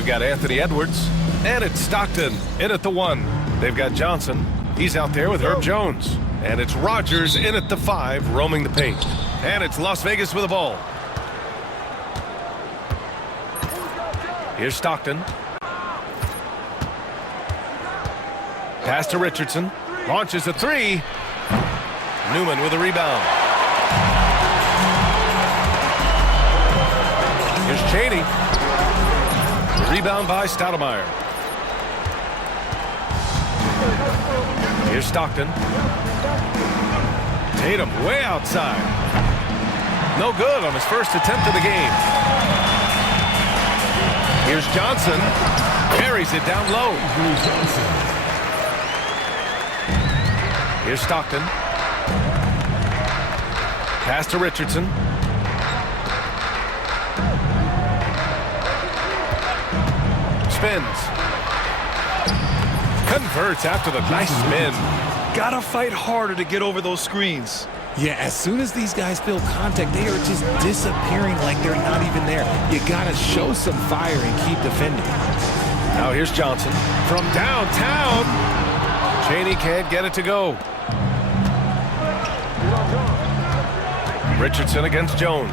We've got Anthony Edwards, and it's Stockton in at the 1. They've got Johnson. He's out there with Herb Jones. And it's Rogers in at the 5, roaming the paint. And it's Las Vegas with the ball. Here's Stockton. Pass to Richardson. Launches a 3. Newman with a rebound. Here's Cheney. Rebound by Stoudemire. Here's Stockton. Tatum way outside. No good on his first attempt of the game. Here's Johnson. Carries it down low. Here's Stockton. Pass to Richardson. Spins. Converts after the nice spin. Gotta fight harder to get over those screens. Yeah, as soon as these guys feel contact, they are just disappearing like they're not even there. You gotta show some fire and keep defending. Now here's Johnson from downtown. Cheney can't get it to go. Richardson against Jones.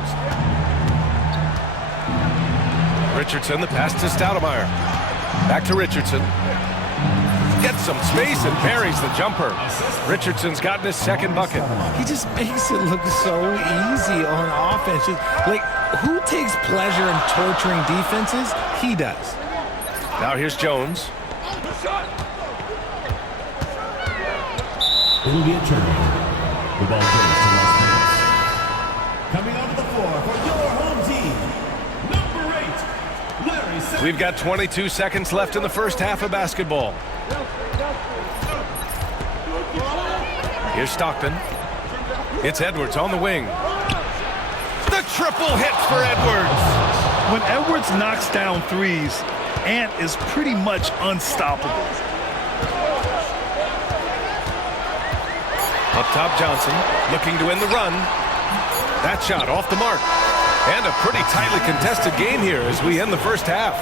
Richardson, the pass to Stoudemire. Back to Richardson. Gets some space and buries the jumper. Richardson's gotten his second bucket. He just makes it look so easy on offense. Like, who takes pleasure in torturing defenses? He does. Now here's Jones. It'll be a turnover. The ball goes to Las Vegas. Coming onto the floor for your home team, number 8, Larry Sanchez. We've got 22 seconds left in the first half of basketball. Here's Stockton. It's Edwards on the wing. The triple hit for Edwards. When Edwards knocks down threes, Ant is pretty much unstoppable. Up top, Johnson looking to win the run. That shot off the mark. And a pretty tightly contested game here as we end the first half.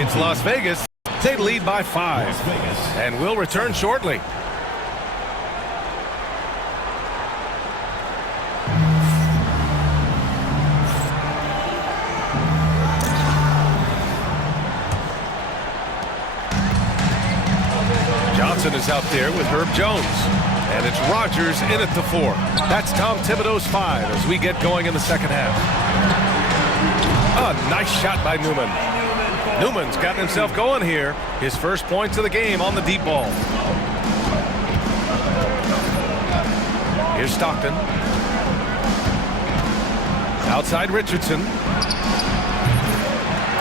It's Las Vegas. They lead by 5. And we'll return shortly. Johnson is out there with Herb Jones. And it's Rogers in at the 4. That's Tom Thibodeau's 5 as we get going in the second half. A nice shot by Newman. Newman's gotten himself going here. His first points of the game on the deep ball. Here's Stockton. Outside Richardson.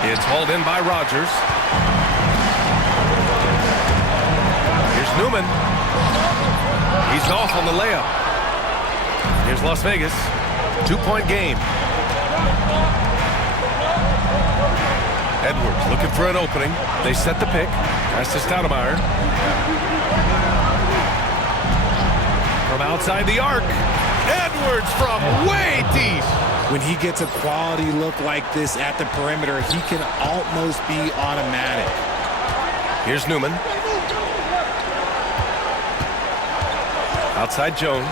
It's hauled in by Rogers. Here's Newman. He's off on the layup. Here's Las Vegas. 2-point game. Edwards looking for an opening. They set the pick. Pass to Stoudemire. From outside the arc. Edwards from way deep. When he gets a quality look like this at the perimeter, he can almost be automatic. Here's Newman. Outside Jones.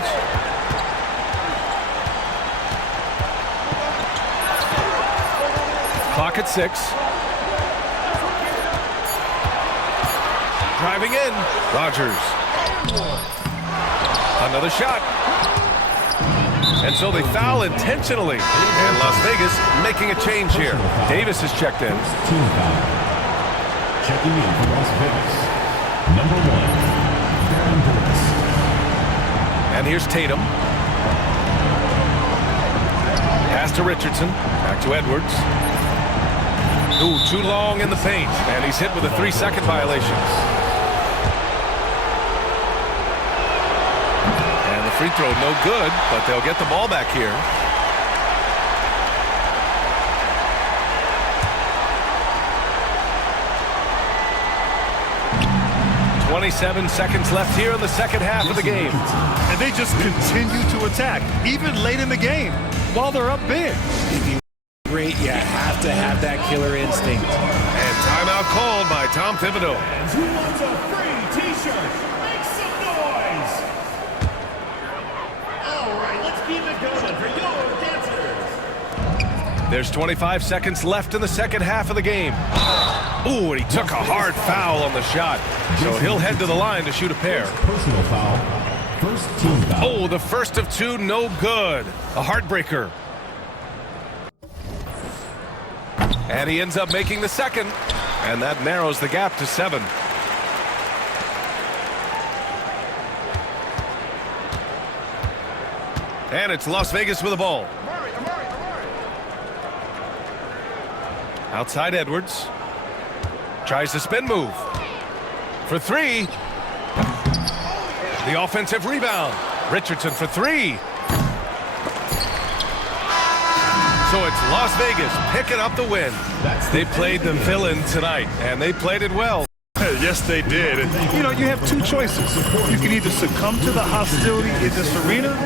Clock at 6. Driving in. Rogers. Another shot. And so they foul intentionally. And Las Vegas making a change here. Davis is checked in. Team foul. Checking in for Las Vegas, number 1, Davis. And here's Tatum. Pass to Richardson. Back to Edwards. Ooh, too long in the paint. And he's hit with a 3-second violation. And the free throw no good, but they'll get the ball back here. .27 seconds left here in the second half of the game. And they just continue to attack, even late in the game, while they're up big. If you great, you have to have that killer instinct. And called by Tom Thibodeau. And who wants a free t-shirt? Make some noise! All right, let's keep it going for your dancers. There's 25 seconds left in the second half of the game. Ooh, and he took a hard foul on the shot. So he'll head to the line to shoot a pair. Personal foul. First team foul. Oh, the first of two, no good. A heartbreaker. And he ends up making the second. And that narrows the gap to 7. And it's Las Vegas with the ball. Outside Edwards. Tries the spin move. For 3. The offensive rebound. Richardson for 3. So it's Las Vegas picking up the win. They played the villain tonight, and they played it well. Yes, they did. And, you know, you have two choices. You can either succumb to the hostility in this arena,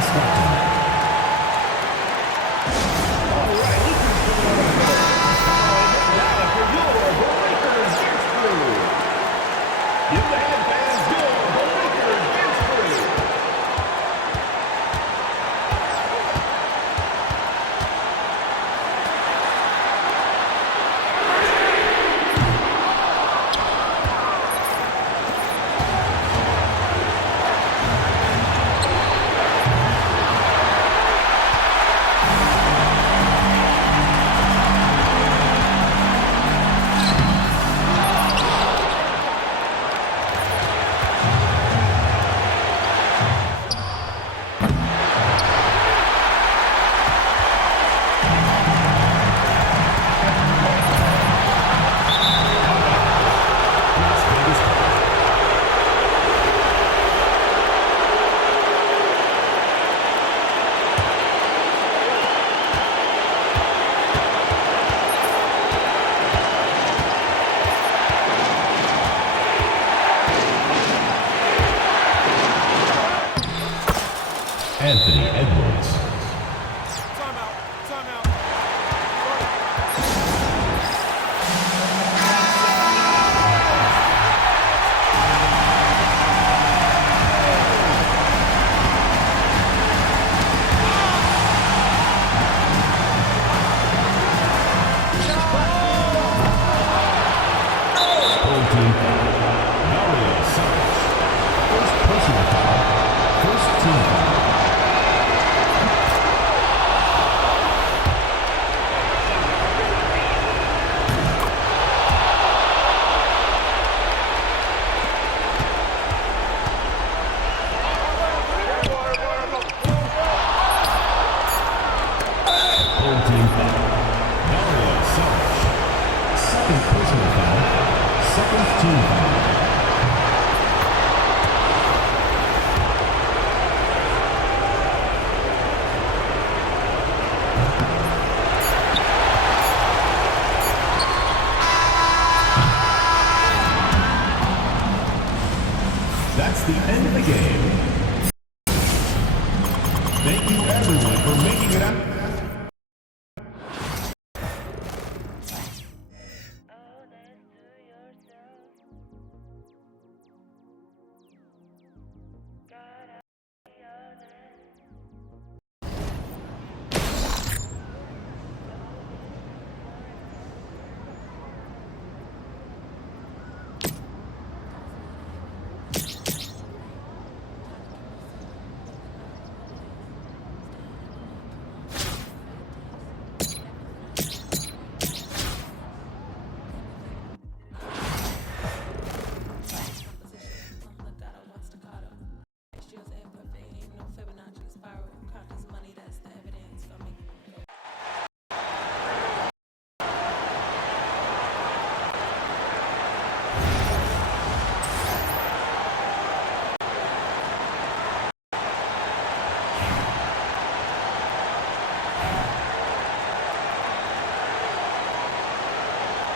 Stockton. All right, this is now for your Lakers bench crew. Give the hand fans your Lakers bench crew. Anthony Edwards. Full team foul. Mario Saric. First personal foul. First team foul. Full team foul. Mario Saric. Second personal foul. Second team foul. That's the end of the game. Thank you everyone for making it up.